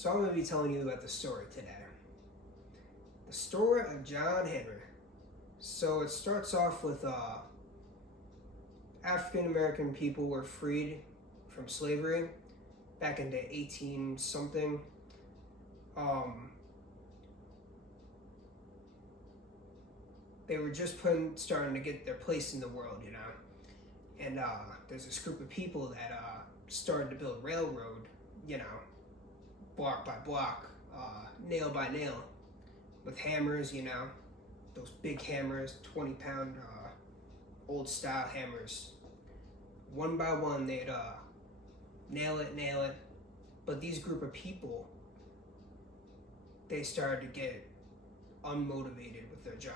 So I'm going to be telling you about the story today. The story of John Henry. So it starts off with African American people were freed from slavery back in the 18 something. They were just starting to get their place in the world, you know. And there's this group of people that started to build railroad, you know, block by block, nail by nail, with hammers, you know, those big hammers, 20-pound old style hammers. One by one, they'd nail it. But these group of people, they started to get unmotivated with their job.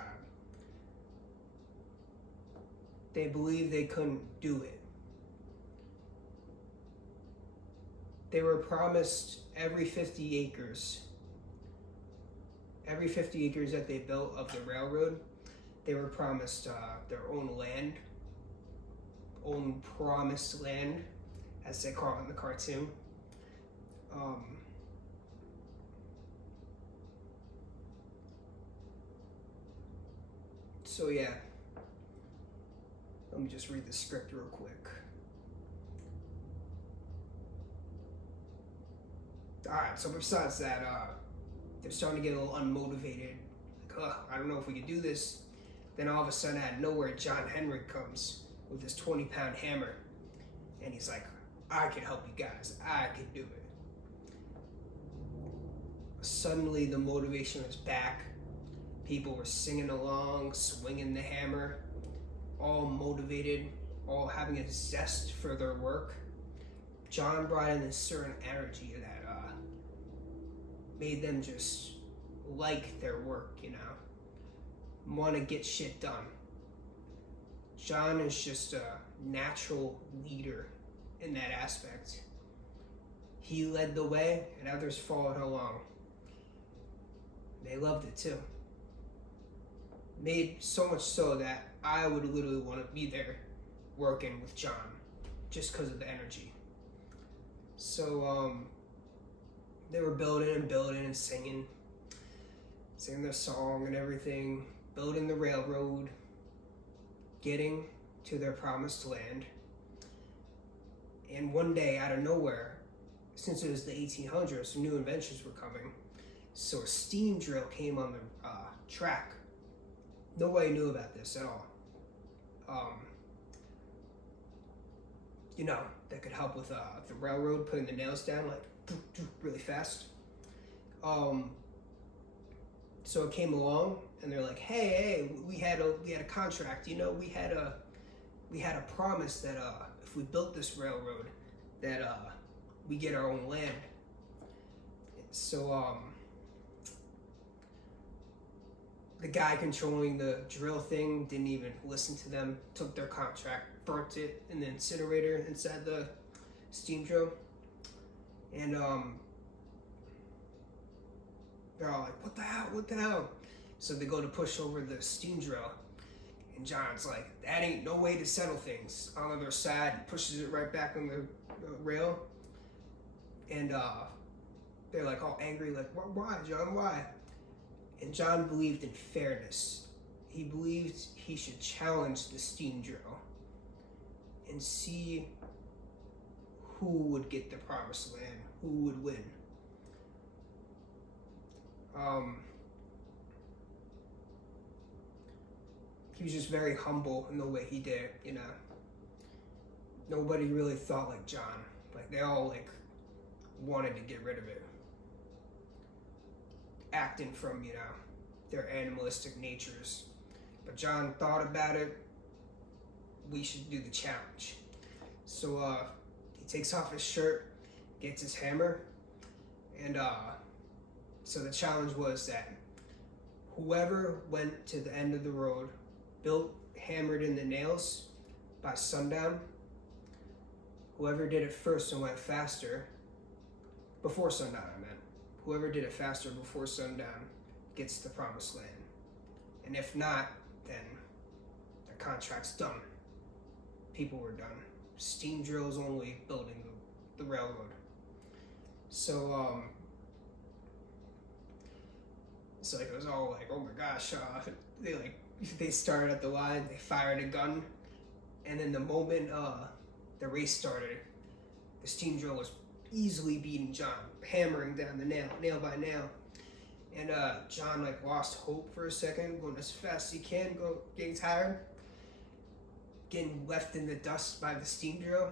They believed they couldn't do it. They were promised every 50 acres that they built of the railroad, they were promised their own land, own promised land, as they call it in the cartoon. So yeah, let me just read the script real quick. Alright, so besides that, they're starting to get a little unmotivated. Like, I don't know if we can do this. Then all of a sudden, out of nowhere, John Henry comes with this 20-pound hammer. And he's like, I can help you guys. I can do it. Suddenly, the motivation was back. People were singing along, swinging the hammer, all motivated, all having a zest for their work. John brought in this certain energy that made them just like their work, you know, want to get shit done. John is just a natural leader in that aspect. He led the way and others followed along. They loved it too. Made so much so that I would literally want to be there working with John just because of the energy. So they were building and singing their song and everything, building the railroad, getting to their promised land. And one day, out of nowhere, since it was the 1800s, new inventions were coming. So a steam drill came on the track. Nobody knew about this at all. You know, that could help with the railroad, putting the nails down like really fast. So it came along, and they're like, "Hey, we had a contract. You know, we had a promise that if we built this railroad, that we get our own land." So the guy controlling the drill thing didn't even listen to them. Took their contract, burnt it in the incinerator inside the steam drill, and they're all like, what the hell? So they go to push over the steam drill, and John's like, that ain't no way to settle things. On the other side, he pushes it right back on the rail, and they're like all angry, like, why, John, why? And John believed in fairness. He believed he should challenge the steam drill and see who would get the promised land, who would win. He was just very humble in the way he did it, you know. Nobody really thought like John. Like, they all like wanted to get rid of it. Acting from, you know, their animalistic natures. But John thought about it. We should do the challenge. So he takes off his shirt, gets his hammer, and so the challenge was that whoever went to the end of the road, hammered in the nails by sundown, whoever did it first and went faster, before sundown I meant, whoever did it faster before sundown gets the promised land. And if not, then the contract's done. People were done. Steam drills only building the railroad. So So like it was all like, oh my gosh, they started at the line, they fired a gun, and then the moment the race started, the steam drill was easily beating John, hammering down the nail by nail. And John like lost hope for a second, going as fast as he can, getting tired, getting left in the dust by the steam drill.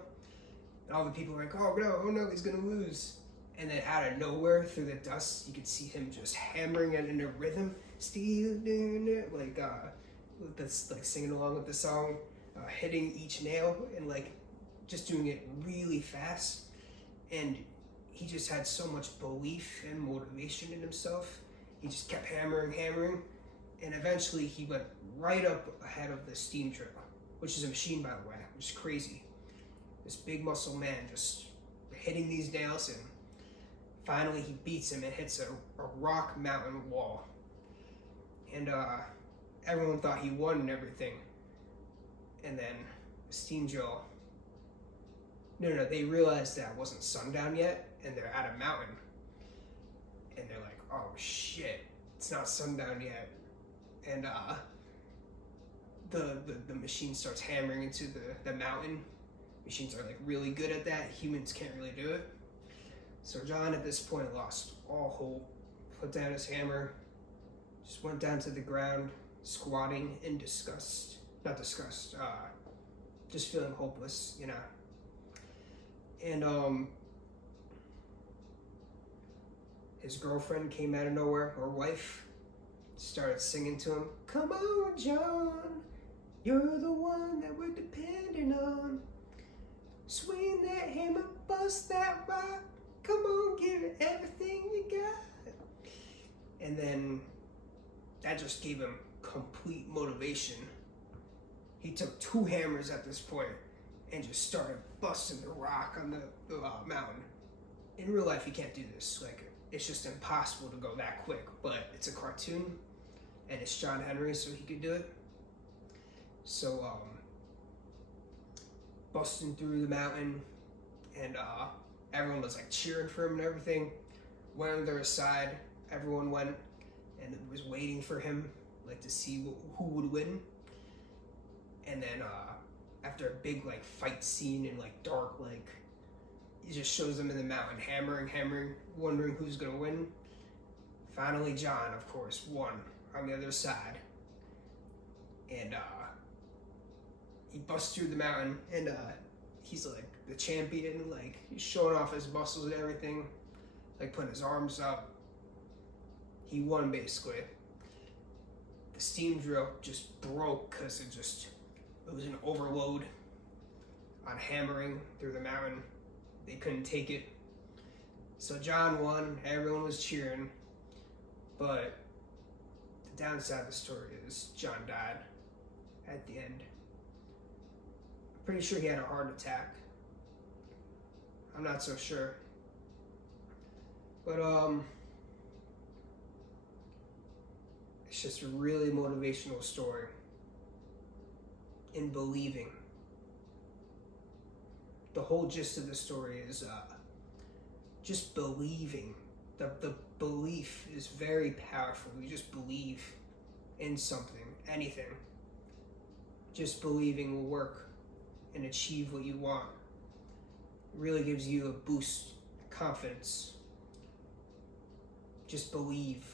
And all the people were like, oh no, he's gonna lose. And then out of nowhere, through the dust, you could see him just hammering it in a rhythm, still doing it, like singing along with the song, hitting each nail and like just doing it really fast. And he just had so much belief and motivation in himself. He just kept hammering, and eventually he went right up ahead of the steam drill, which is a machine, by the way, which is crazy. This big muscle man just hitting these nails, and finally he beats him and hits a rock mountain wall. And everyone thought he won and everything. And then the steam drill, no, they realized that it wasn't sundown yet, and they're at a mountain. And they're like, oh shit, it's not sundown yet. And the machine starts hammering into the mountain. Machines are like really good at that. Humans can't really do it. So John at this point lost all hope, put down his hammer, just went down to the ground, squatting in disgust. Not disgust, just feeling hopeless, you know. And his girlfriend came out of nowhere, or wife, started singing to him, come on, John, you're the one that we're depending on. Swing that hammer, bust that rock, come on, give it everything you got. And then that just gave him complete motivation. He took 2 hammers at this point and just started busting the rock on the mountain. In real life, you can't do this. Like, it's just impossible to go that quick, but it's a cartoon and it's John Henry, so he could do it. So, busting through the mountain, and everyone was like cheering for him and everything. Went on their side, everyone went and was waiting for him, like to see who would win. And then after a big like fight scene and like dark, like it just shows them in the mountain hammering, wondering who's gonna win. Finally, John, of course, won on the other side, and he busts through the mountain, and he's like the champion, like he's showing off his muscles and everything, like putting his arms up. He won basically. The steam drill just broke because it was an overload on hammering through the mountain. They couldn't take it. So John won, everyone was cheering, but the downside of the story is John died at the end. I'm pretty sure he had a heart attack. I'm not so sure. But it's just a really motivational story in believing. The whole gist of the story is just believing. The belief is very powerful. You just believe in something, anything. Just believing will work and achieve what you want. It really gives you a boost, confidence. Just believe.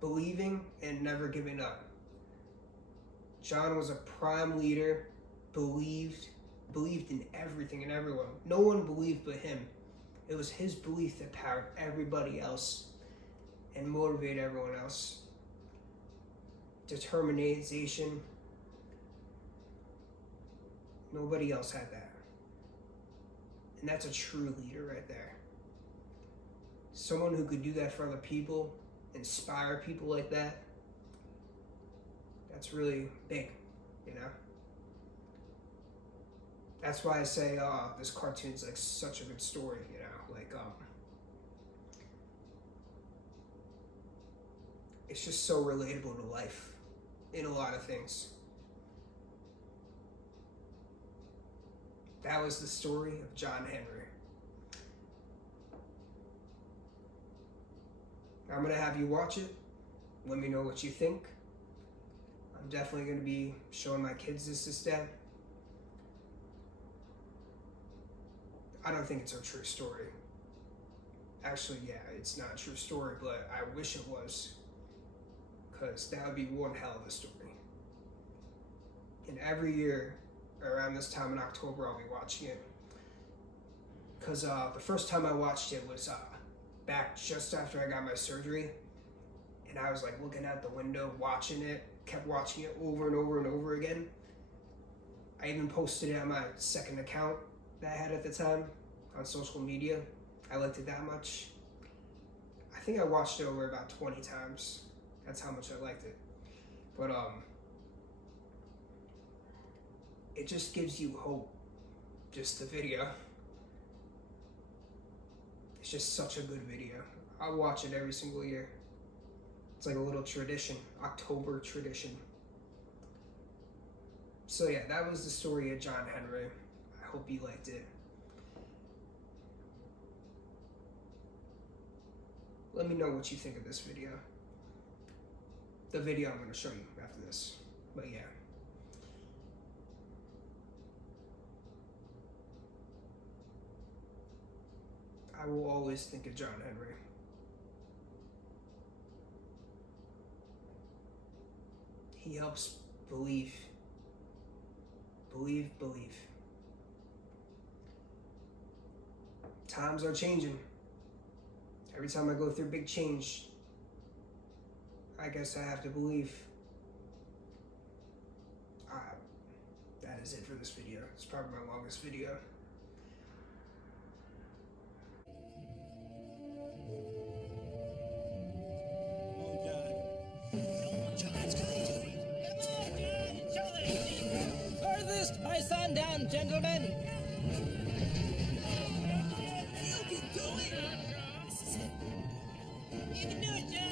Believing and never giving up. John was a prime leader, believed in everything and everyone. No one believed but him. It was his belief that powered everybody else and motivated everyone else. Determination. Nobody else had that. And that's a true leader right there. Someone who could do that for other people, inspire people like that. That's really big, you know? That's why I say this cartoon's like such a good story, you know? Like, it's just so relatable to life in a lot of things. That was the story of John Henry. I'm gonna have you watch it. Let me know what you think. I'm definitely gonna be showing my kids this day. I don't think it's a true story. Actually, yeah, it's not a true story, but I wish it was, because that would be one hell of a story. And every year, around this time in October, I'll be watching it. Because the first time I watched it was back just after I got my surgery. And I was like looking out the window, watching it, kept watching it over and over and over again. I even posted it on my second account that I had at the time on social media. I liked it that much. I think I watched it over about 20 times. That's how much I liked it. But it just gives you hope, just the video. It's just such a good video. I watch it every single year. It's like a little tradition, October tradition. So yeah, that was the story of John Henry. I hope you liked it. Let me know what you think of this video. The video I'm going to show you after this. But yeah. I will always think of John Henry. He helps believe. Believe. Times are changing. Every time I go through big change, I guess I have to believe. That is it for this video. It's probably my longest video. Furthest by sundown, gentlemen. You can do it! This is it. You can do it, John!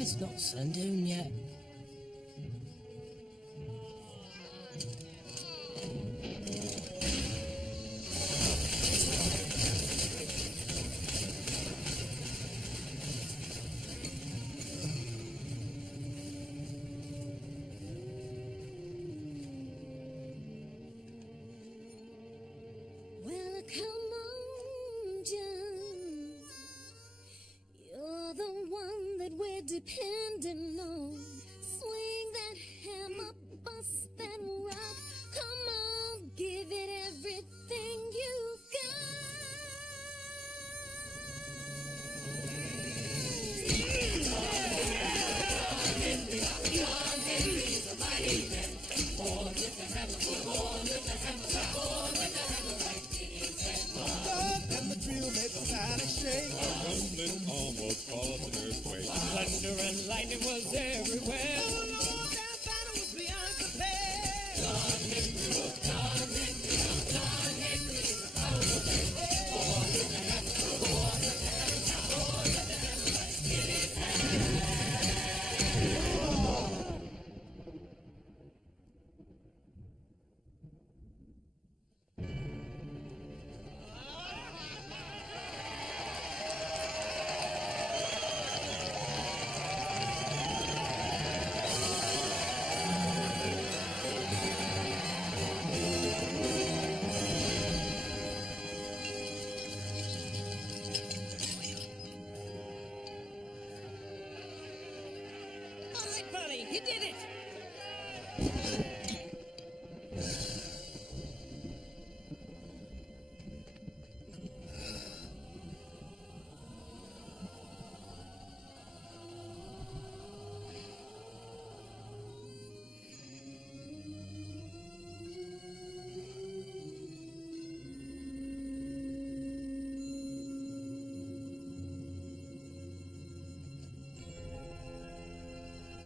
It's not sundown yet. Well, come on, John. You're the one that we're depending on. Swing that hammer, bust that rock. Come on, give it everything you've And the drill made the panic shake. Rumbling almost caused an earthquake. Thunder and lightning was everywhere. Oh Lord, that battle was beyond compare. John.